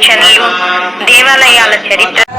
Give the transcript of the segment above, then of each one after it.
సూచనలు దేవాలయాల చరిత్ర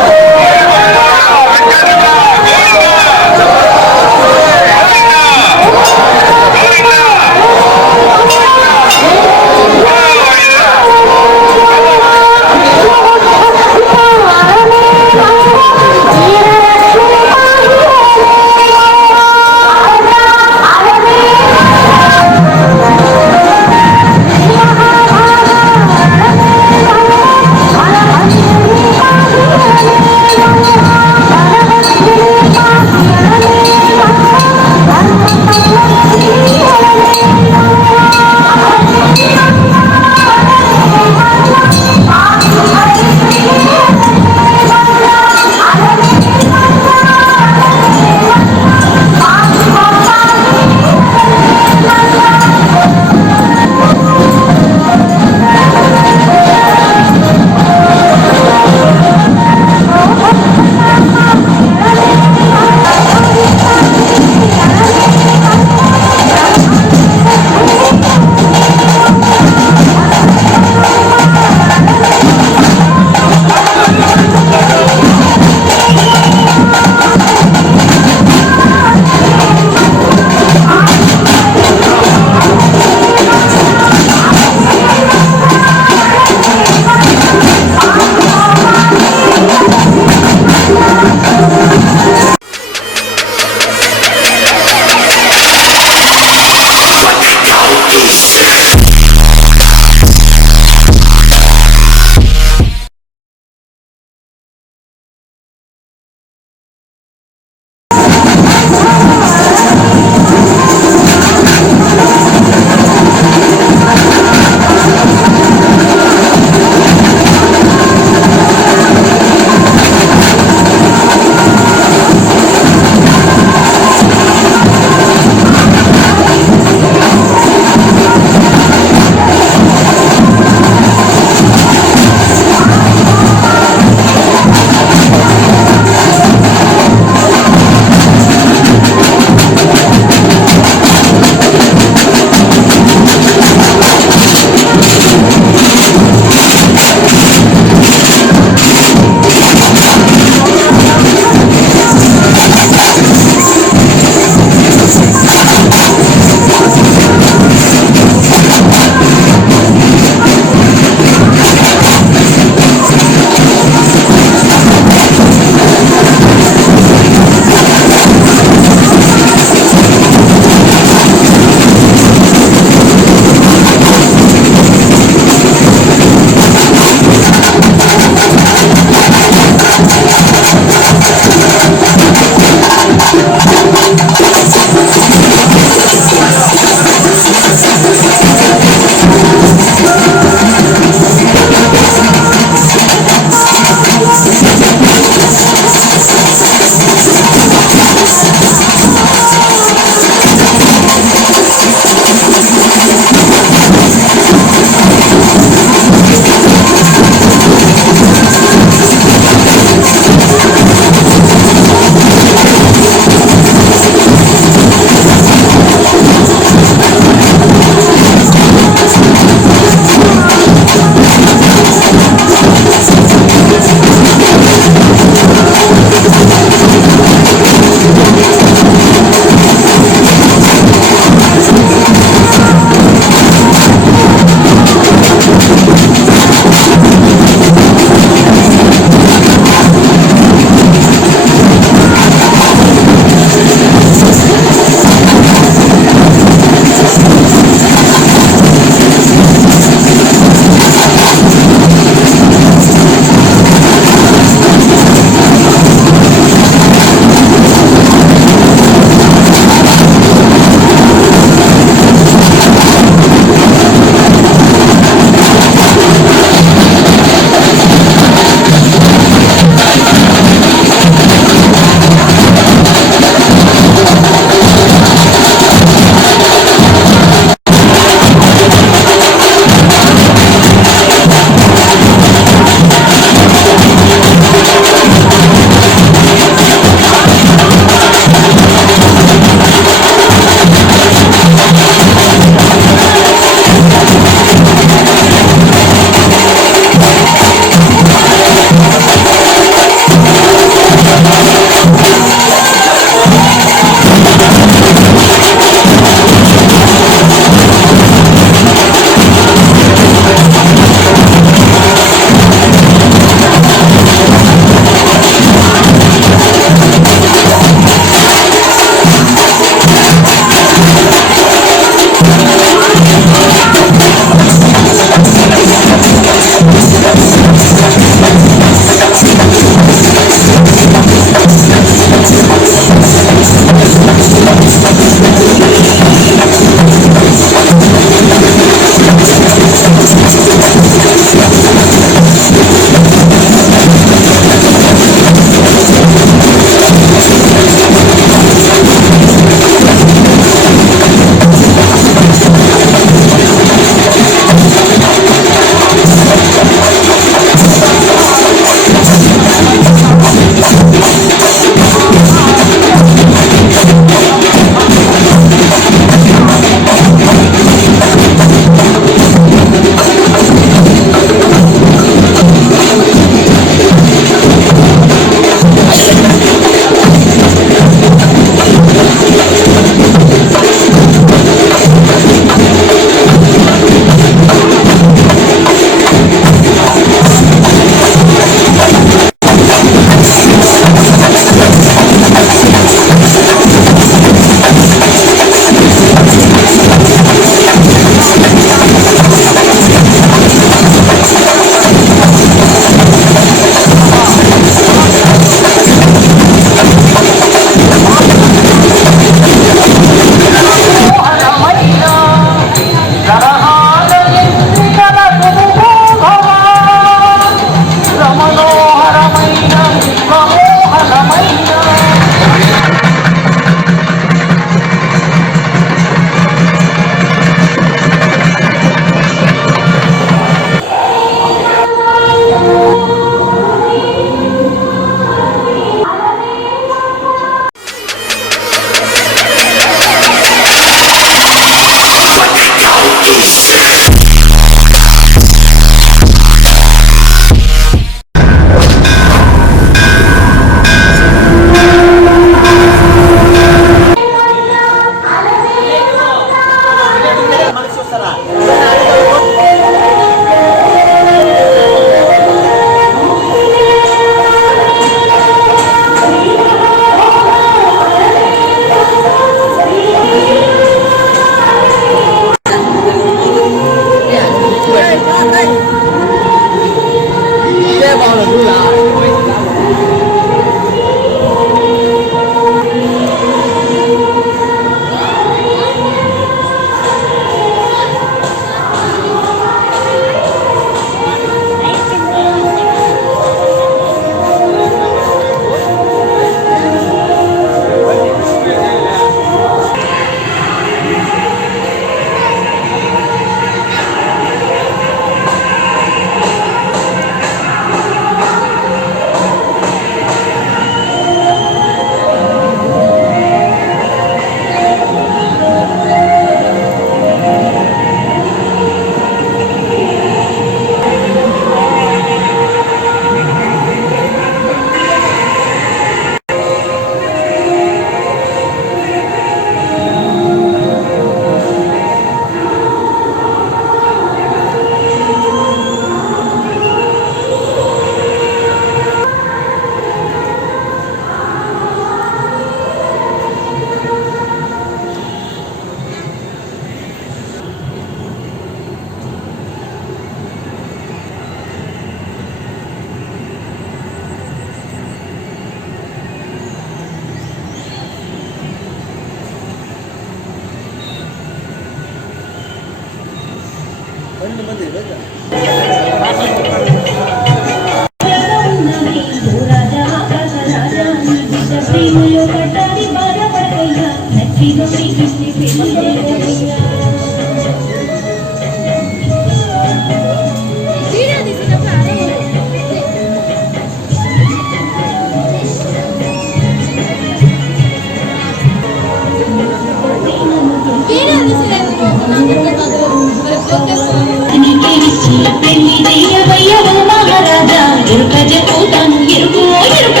ఎరుక చెప్పుతాను ఎరుక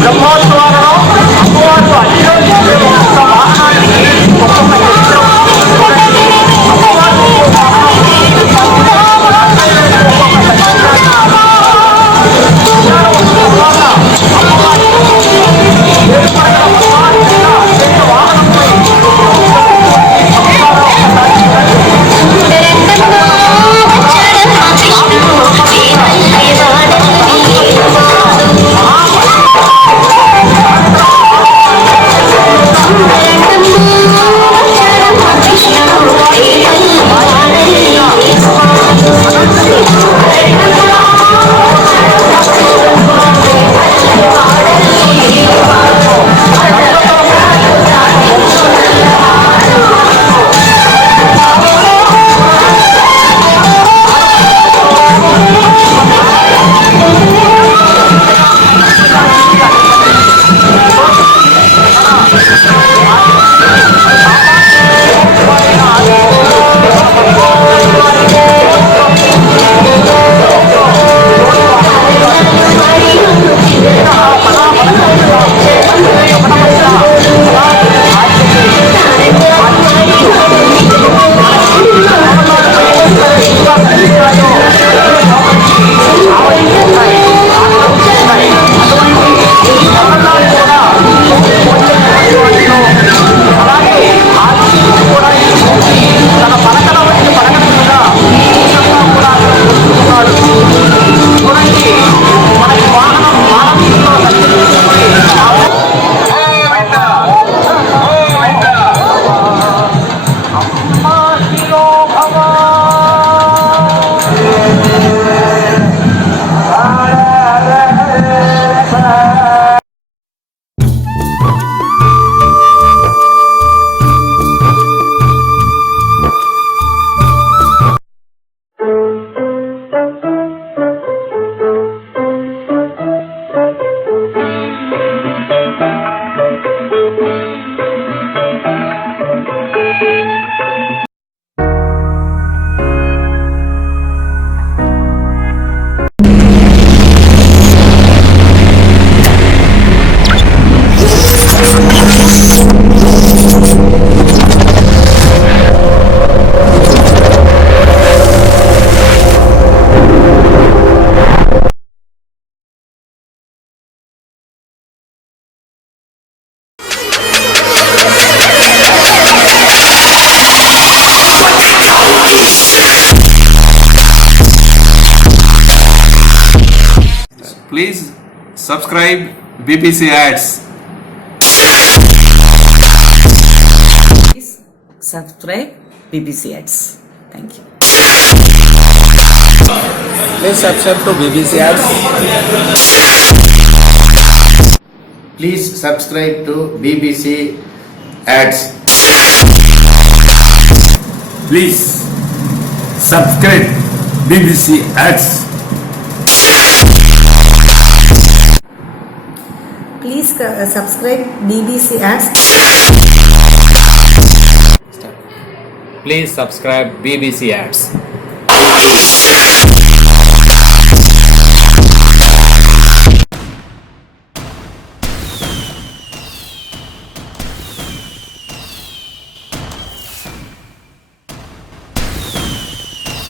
Brahmotsava subscribe BBC Ads. Please subscribe BBC Ads. Thank you. Please subscribe to BBC Ads. Please subscribe to BBC Ads. Please subscribe BBC subscribe BBC Ads. Please subscribe BBC Ads.